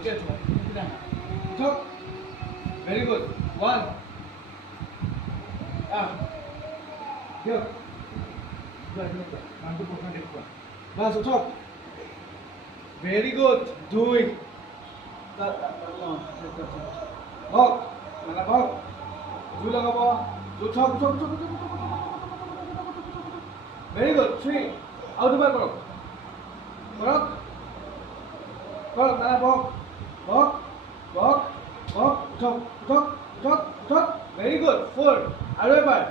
ভালকে উঠক very good 1 দিয়ক মানুহটো প্ৰথমে দেখুওৱা বাছ উঠক ভেৰি গুড 2 হওক মানে হওক জুই লগাব উঠক উঠক উঠক ভেৰি গুড 3 আৰু দুবাৰ কৰক কৰক কৰক মানে বহক বহক বহক বহক উঠক উঠক উঠক উঠক ভেৰি গুড 4 আৰু এবাৰ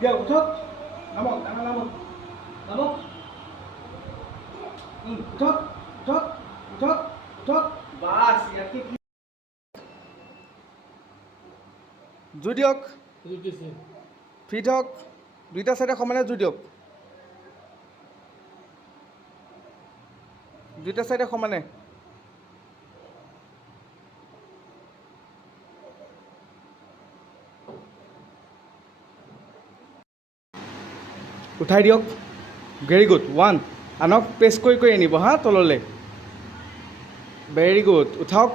দিয়ক উঠক নামক নামক নামক উঠক উঠক উঠক উঠক বাছ ইয়াতে কি জুই দিয়ক ফিট হওক দুইটা চাইডে সমানে জুই দিয়ক দুইটা চাইডে সমানে উঠাই দিয়ক ভেৰি গুড 1 আনক প্ৰেছ কৰি কৰি আনিব হা তললৈ ভেৰি গুড উঠাওক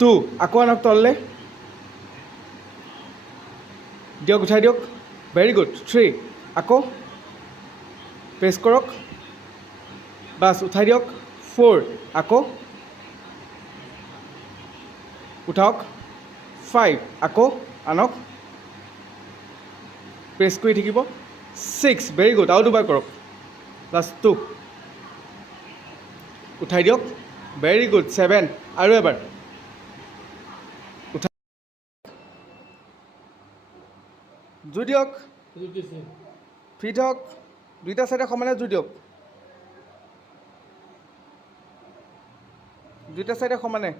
2 আকৌ আনক তললৈ দিয়ক উঠাই দিয়ক ভেৰি গুড 3 আকৌ প্ৰেছ কৰক বাছ উঠাই দিয়ক 4 আকৌ উঠাওক 5 আকৌ আনক প্ৰেছ কৰি থাকিব 6 ভেৰি গুড আৰু দুবাৰ কৰক লাষ্ট 2 উঠাই দিয়ক ভেৰি গুড 7 আৰু এবাৰ উঠাই জুই দিয়ক ফিট হওক দুইটা চাইডে সমানে জুই দিয়ক দুইটা চাইডে সমানে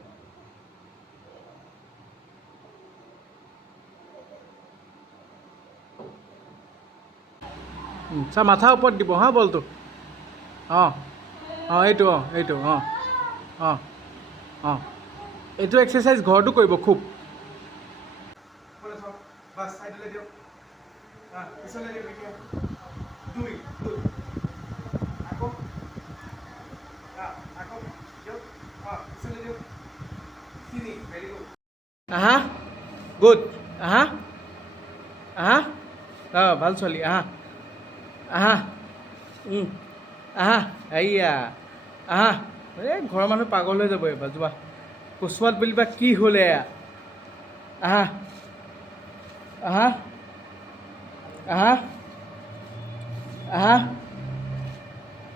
চা মাথা ওপৰত দিব হা বলটো অঁ অঁ এইটো এইটো অঁ অঁ অঁ এইটো এক্সাৰচাইজ ঘৰতো কৰিব খুব আহা গুড আহা আহা অঁ ভাল ছোৱালী আহা আহা আহা এইয়া আহা এই ঘৰৰ মানুহ পাগল হৈ যাব এইবাৰ যোৱা কোচোৱাত বুলিবা কি হ'ল এয়া আহা আহা আহা আহা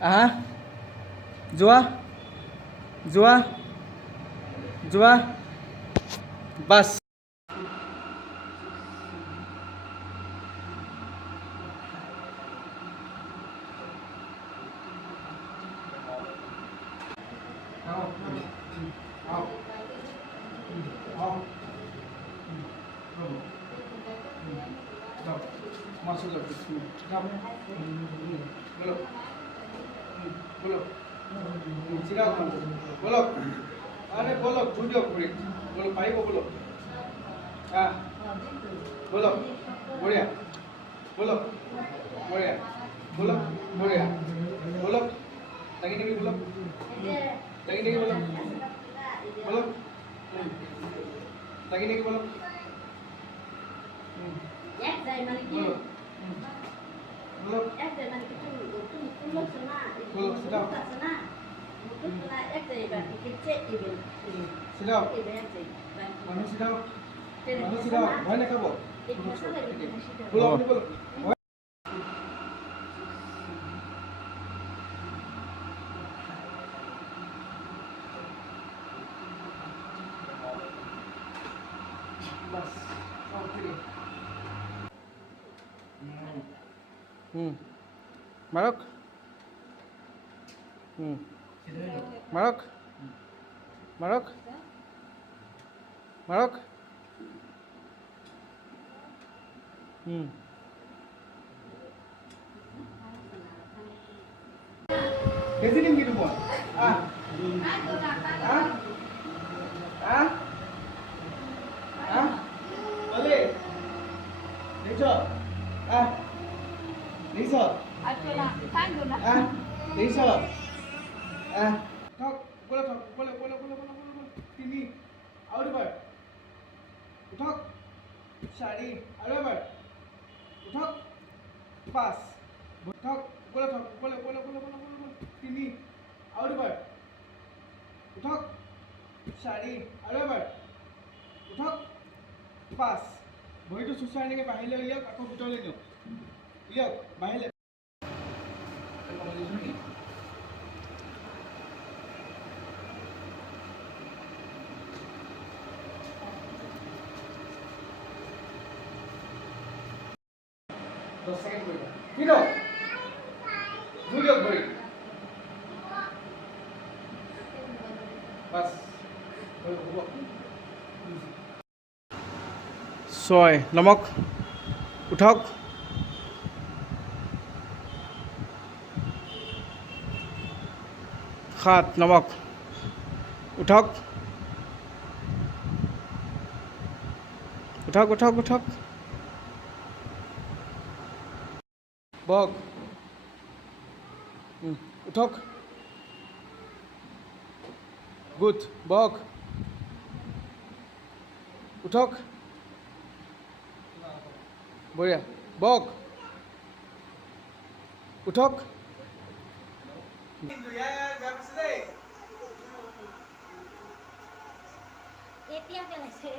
আহা যোৱা যোৱা যোৱা বাছ बोलो अरे बोलो वीडियो बोलो भाई को बोलो हाँ बोलो बढ़िया बोलो बढ़िया बोलो बढ़िया बोलो लगी नहीं बोलो लगी नहीं बोलो बोलो लगी नहीं बोलो बोलो बोलो बोलो सिधाओ सिधाओ मनु सिधाओ भय नहीं खाबो बोलो अपनी बोलो बस मारक मारक मारक मारक Visiting gitu buat boleh Lisa Lisa Lisa boleh boleh 4 আৰু এবাৰ উঠক 5 উঠক ওপৰলৈ উঠক ওপৰলৈ 3 আৰু দুবাৰ উঠক 4 আৰু এবাৰ উঠক 5 ভৰিটো চুচৰাই এনেকৈ বাহিৰলৈ উলিয়াওক আকৌ ভিতৰলৈ নিয়ক উলিয়াওক বাহিৰলৈ 10 সেকেন্ড করিবা কি দাও দুলিয়ক ভরি বাস হব 6 নমক উঠক 7 নমক উঠক উঠক উঠক উঠক বক উঠক গুড বক উঠক বঢ়িয়া বক উঠক এতিয়া পেলাইছে